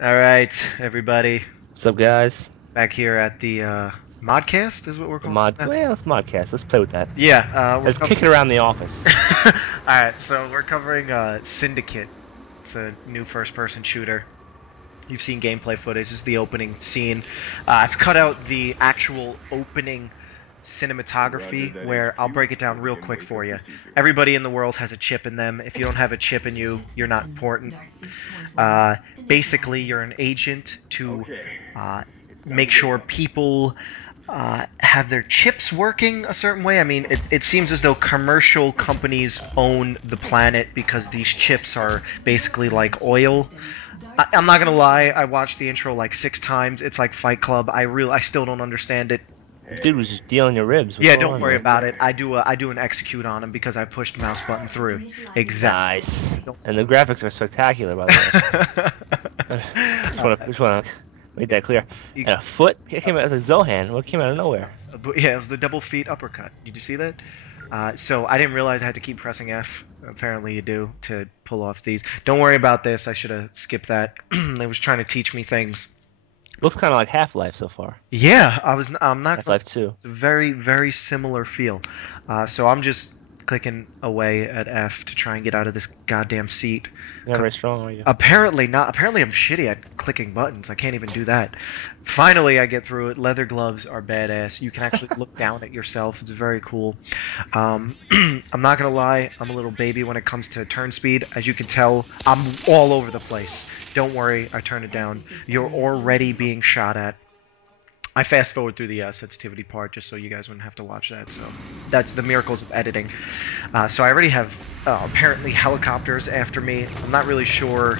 All right, everybody, What's up, guys? back here at the modcast is what we're The calling mod. it now. Well, yeah, let's modcast. Let's play with that. Yeah, we're Let's kick covering. it around the office. All right, so we're covering Syndicate. It's a new first-person shooter. You've seen gameplay footage. This is the opening scene. I've cut out the actual opening Roger cinematography that where I'll HQ. break it down real Begin quick for mayhem you. procedure. Everybody in the world has a chip in them. If you don't have a chip in you, you're not important. Basically, you're an agent to Okay. uh, It's time make to wake sure up. people have their chips working a certain way. I mean, it seems as though commercial companies own the planet because these chips are basically like oil. I'm not gonna lie, I watched the intro like 6 times. It's like Fight Club. I still don't understand it. Dude Hey, was just dealing your ribs. What's Yeah, going don't on, worry man? about it. I do an execute on him because I pushed mouse button through. Exactly. Nice. Don't- And the graphics are spectacular, by the way. uh, Just wanna make that clear. you- And a foot it came out as a Zohan. What came out of nowhere? yeah, it was the double feet uppercut. Did you see that? So I didn't realize I had to keep pressing F. Apparently you do to pull off these. Don't worry about this. I should have skipped that. It was trying to teach me things. Looks kind of like Half-Life so far. Yeah, I'm not gonna. Half-Life 2. It's a very, very similar feel. So I'm just clicking away at F to try and get out of this goddamn seat. You're not very strong, are you? Apparently not. Apparently I'm shitty at clicking buttons. I can't even do that. Finally, I get through it. Leather gloves are badass. You can actually look down at yourself. It's very cool. I'm not gonna lie. I'm a little baby when it comes to turn speed. As you can tell, I'm all over the place. Don't worry. I turned it down. You're already being shot at. I fast forward through the sensitivity part just so you guys wouldn't have to watch that. So that's the miracles of editing. So I already have apparently helicopters after me. I'm not really sure,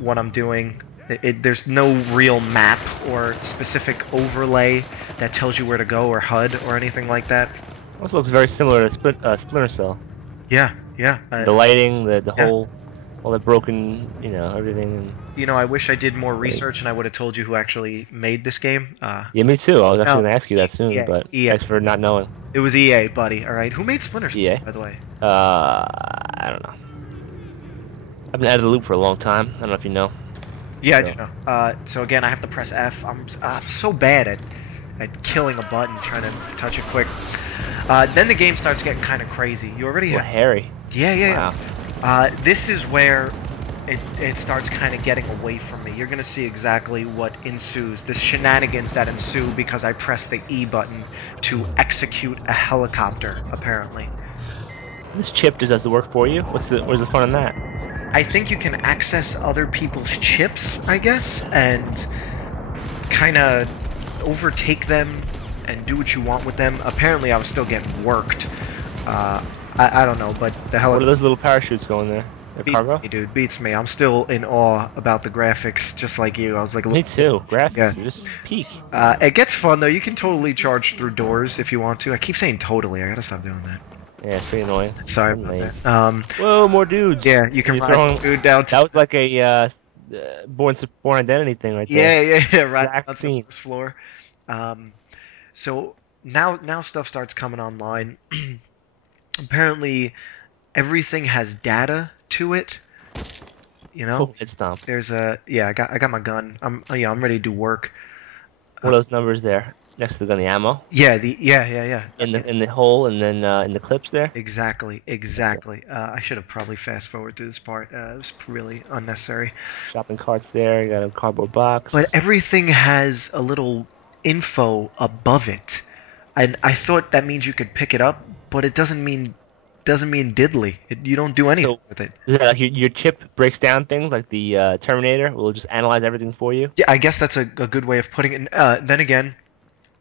what I'm doing. There's no real map or specific overlay that tells you where to go or HUD or anything like that. Also looks very similar to Splinter Cell. Yeah, yeah, The lighting, the yeah. whole, all the broken, everything. I wish I did more Like, research and I would have told you who actually made this game. yeah, me too. I was No, actually gonna ask you that soon, EA, but EA. thanks for not knowing. It was EA, buddy. All right, who made Splinter Cell, EA. by the way? I don't know. I've been out of the loop for a long time. I don't know if you know. Yeah, I do So know. So again, I have to press F. I'm so bad at killing a button, trying to touch it quick. Then the game starts getting kind of crazy. You already well, have. Harry. Yeah, yeah, Wow. yeah. This is where it starts kind of getting away from me. You're gonna see exactly what ensues. The shenanigans that ensue because I pressed the E button to execute a helicopter. Apparently, This chip just does the work for you. Where's the fun in that? I think you can access other people's chips, I guess, and kind of overtake them and do what you want with them. Apparently, I was still getting worked. I don't know, but the What are hell those little parachutes going there? They're beats cargo? me, dude. Beats me. I'm still in awe about the graphics, just like you. I was like, Me look, too. yeah. Graphics are just peak. It gets fun though. You can totally charge through doors if you want to. I keep saying totally. I gotta stop doing that. Yeah, it's pretty annoying. Sorry And about lame. that. Whoa, more dudes. Yeah, you And can you're ride throwing. food down That to. was like a born identity thing right there. Yeah, yeah, yeah. Right Exact down to the scene. first floor. Um, so now stuff starts coming online. Apparently, everything has data to it. You know, Oh, it's dumb. there's a yeah. I got my gun. I'm ready to do work. What are those numbers there next to the gun? The ammo Yeah. in the hole, and then in the clips there. Exactly, Okay. exactly. I should have probably fast forward through this part. It was really unnecessary. Shopping carts there. You got a cardboard But box. everything has a little info above it, and I thought that means you could pick it up, but it doesn't mean diddly. You don't do anything So with it. is that like your chip breaks down things like the Terminator will just analyze everything for you? Yeah, I guess that's a good way of putting it. Then again,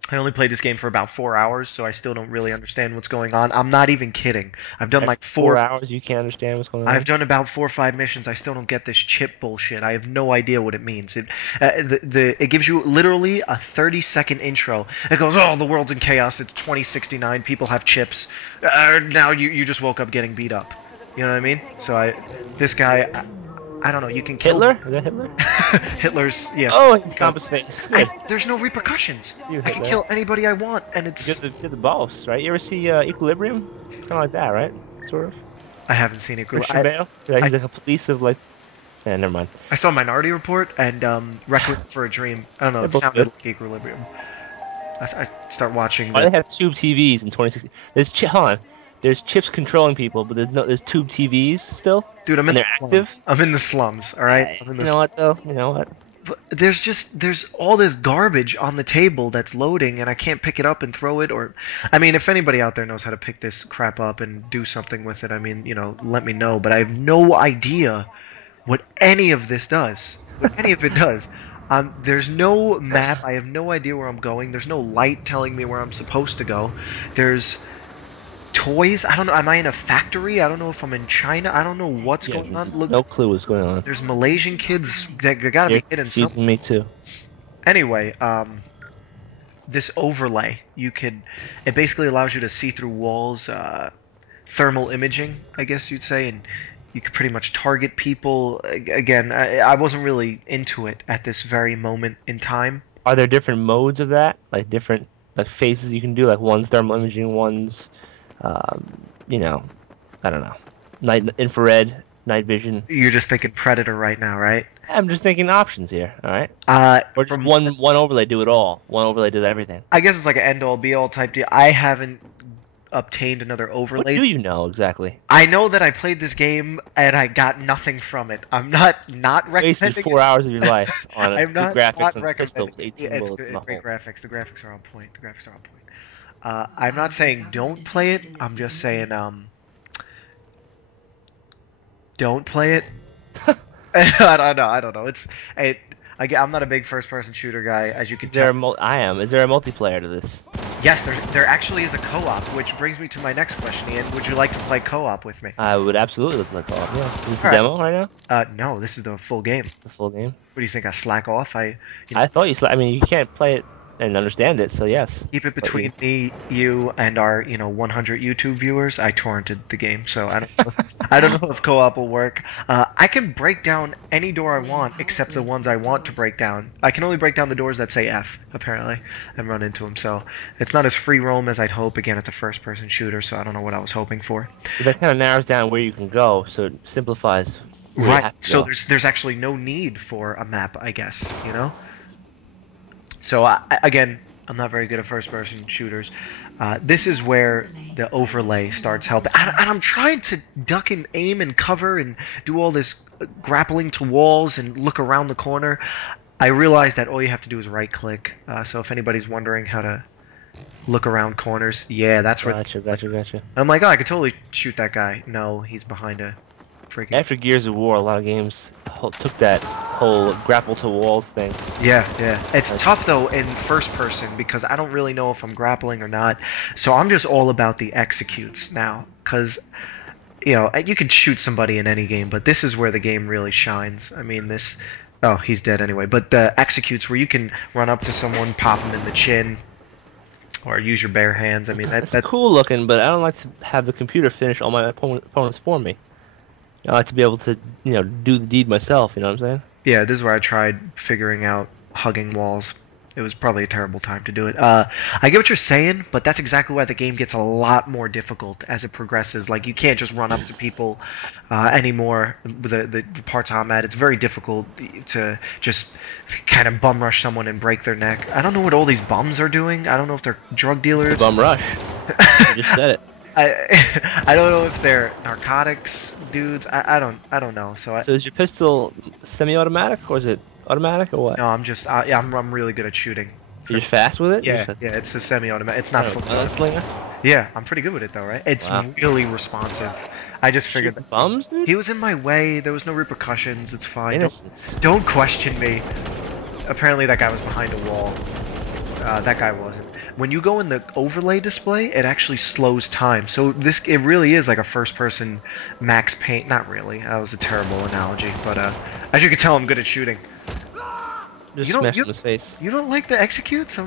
I only played this game for about 4 hours, so I still don't really understand what's going on. I'm not even kidding. I've done After like four four. hours, you can't understand what's going I've on. done about 4 or 5 missions. I still don't get this chip bullshit. I have no idea what it means. It gives you literally a 30-second intro. It goes, "Oh, the world's in chaos. It's 2069. People have chips. Now you just woke up getting beat up." You know what I mean? So this guy, I don't know. You can kill Hitler? Is that Hitler? Hitler's. Yes. Oh, he's compass face. Good. There's no repercussions. You I can Hitler. kill anybody I want, and it's. You're the boss, right? You ever see Equilibrium? Kind of like that, right? Sort of. I haven't seen it. Christian Bale? Yeah, I he's like a police of like Yeah, never mind. I saw Minority Report and Requiem for a Dream. I don't know. They're It both sounded good. like Equilibrium. I start watching Why the. do they have tube TVs in 2016? Hold on. There's chips controlling people, but there's tube TVs still, Dude, I'm in and the they're slums. active. I'm in the slums. All right. I'm in You the. know what though? You know what? But there's all this garbage on the table that's loading, and I can't pick it up and throw it. Or, I mean, if anybody out there knows how to pick this crap up and do something with it, I mean, let me know. But I have no idea what any of this does. What any of it does. There's no map. I have no idea where I'm going. There's no light telling me where I'm supposed to go. There's toys. I don't know. Am I in a factory? I don't know if I'm in China. I don't know what's Yeah, going on. Look, no clue what's going on. there's Malaysian kids that they gotta You're be hidden confusing somewhere. me too. Anyway, this overlay, it basically allows you to see through walls, thermal imaging, I guess you'd say, and you could pretty much target people. Again, I wasn't really into it at this very moment in time. Are there different modes of that? Like different phases you can do? Like one's thermal imaging, one's, um, you know, I don't know, night infrared, night vision. You're just thinking Predator right now, right? I'm just thinking options here. All right. Or just From one overlay do it all. One overlay does everything. I guess it's like an end-all be-all type deal. I haven't obtained another What overlay. do you know exactly? I know that I played this game and I got nothing from it. I'm not recommending Wasted 4 hours of your life on a I'm good not graphics and a pistol recommending. with Yeah, 18 it's bullets in the good, great hole. graphics. The graphics are on point. The graphics are on point. I'm not saying don't play it. I'm just saying don't play it. I don't know. I'm not a big first-person shooter guy, as you can Is there tell. I am. Is there a multiplayer to this? Yes, there actually is a co-op, which brings me to my next question, Ian. Would you like to play co-op with me? I would absolutely look like co-op. Yeah. Is this the All right. demo right now? No, this is the full game. The full game? What do you think? I slack off? I thought you. I mean, you can't play it and understand it, so yes. Keep it But you- between me, you, and our 100 YouTube viewers. I torrented the game, so I don't know if co-op will work. I can break down any door I want except the ones I want to break down. I can only break down the doors that say F, apparently, and run into them. So it's not as free roam as I'd hope. Again, it's a first-person shooter, so I don't know what I was hoping for. That kind of narrows down where you can go, so it simplifies. Where you Right. have to So go. there's actually no need for a map, I guess. So again, I'm not very good at first-person shooters. This is where the overlay starts helping. And I'm trying to duck and aim and cover and do all this grappling to walls and look around the corner. I realize that all you have to do is right-click. So if anybody's wondering how to look around corners, yeah, that's where. Gotcha. I'm like, oh, I could totally shoot that guy. No, he's behind a freaking. After Gears of War, a lot of games took that whole grapple to walls thing. Yeah. It's tough though in first person because I don't really know if I'm grappling or not. So I'm just all about the executes now because you can shoot somebody in any game, but this is where the game really shines. I mean, this. Oh, he's dead anyway. But the executes where you can run up to someone, pop them in the chin, or use your bare hands. I mean, It's that's cool looking, but I don't like to have the computer finish all my opponents for me. I like to be able to, do the deed myself. You know what I'm saying? yeah. This is where I tried figuring out hugging walls. It was probably a terrible time to do it. I get what you're saying, but that's exactly why the game gets a lot more difficult as it progresses. Like, you can't just run up to people anymore with the parts I'm at. It's very difficult to just kind of bum rush someone and break their neck. I don't know what all these bums are doing. I don't know if they're drug dealers. The bum rush. You just said it. I don't know if they're narcotics dudes. I don't know. So So is your pistol semi-automatic, or is it automatic, or what? no, I'm really good at shooting. You're just fast with it? Yeah, it's a semi-automatic. It's not full. Gunslinger? Yeah, I'm pretty good with it though, right? It's Wow. really responsive. I just figured Shooting bums, dude? he was in my way. There was no repercussions. It's fine. Innocence. Don't question me. Apparently that guy was behind a wall. That guy wasn't. When you go in the overlay display, it actually slows time. So it really is like a first-person max paint. Not really. That was a terrible analogy, but as you can tell, I'm good at shooting. Just You don't- smash you- him in the face. You don't like the executes?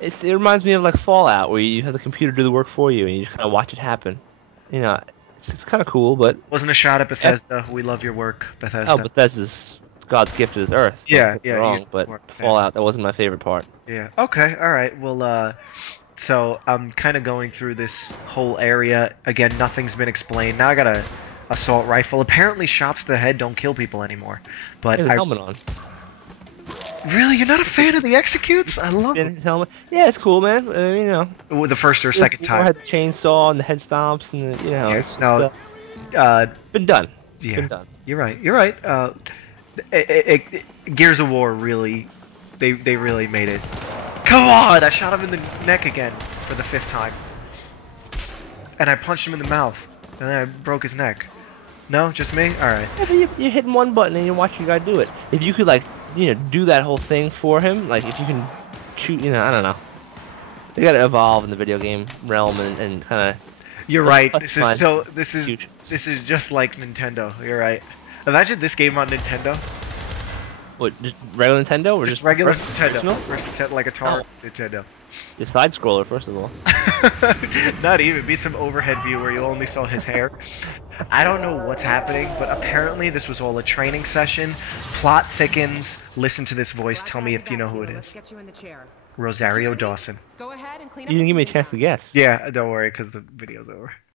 It reminds me of like Fallout, where you have the computer do the work for you, and you just kind of watch it happen. It's kind of cool, but Wasn't a shot at Bethesda. We love your work, Bethesda. oh, Bethesda's God's gift to this earth. Yeah, Don't get me yeah, wrong, you're- but yeah. Fallout, that wasn't my favorite part. Yeah. Okay. All right. Well, so I'm kind of going through this whole area again. Nothing's been explained. Now I gotta assault rifle. Apparently, shots to the head don't kill people anymore. But He has a helmet on. Really, you're not a fan of the executes? I love Spin it. his helmet. Yeah, it's cool, man. You know, With the first or second War time. had the chainsaw and the head stomps and the, Yeah, it's just no, it's been done. It's yeah, been done. you're right. You're right. Gears of War really, they really made it. Come on! I shot him in the neck again for the 5th time, and I punched him in the mouth, and then I broke his neck. No, just me. All right. Yeah, but you're hitting one button and you're watching your guy do it. If you could do that whole thing for him, like if you can shoot, I don't know. They gotta evolve in the video game realm and kind of. You're right. This is Huge. this is just like Nintendo. You're right. Imagine this game on Nintendo. What, just regular Nintendo or Just just regular personal? Nintendo. Versus like a Atari Nintendo. The side scroller, first of all. Not even. Be some overhead view where you only saw his hair. I don't know what's happening, but apparently this was all a training session. Plot thickens. Listen to this voice. Tell me if you know who it is. Rosario Dawson. Go ahead and clean You didn't give me a chance to guess. Yeah, don't worry, because the video's over.